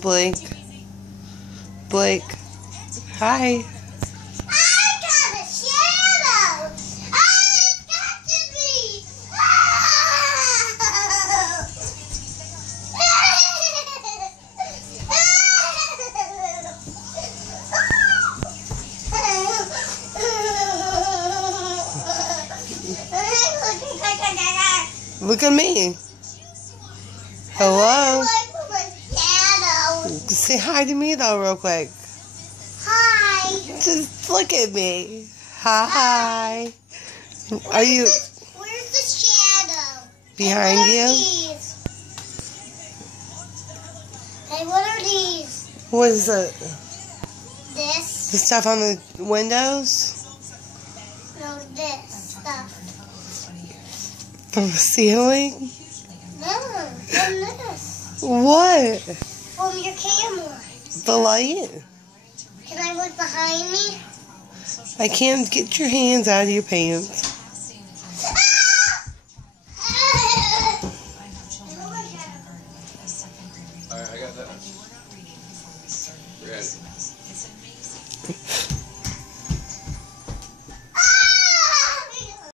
Blake. Blake. Hi. I got a shadow. It's got to be. Look at me. Hello. Shadow. Say hi to me though real quick. Hi. Just look at me. Hi. Are you Where's the shadow? behind you? Hey, what are these? What is it? This? The stuff on the windows? No, this stuff. From the ceiling? No, from this. What? From your camera. The light? Can I look behind me? I can't get your hands out of your pants. Alright, I got that. Ready.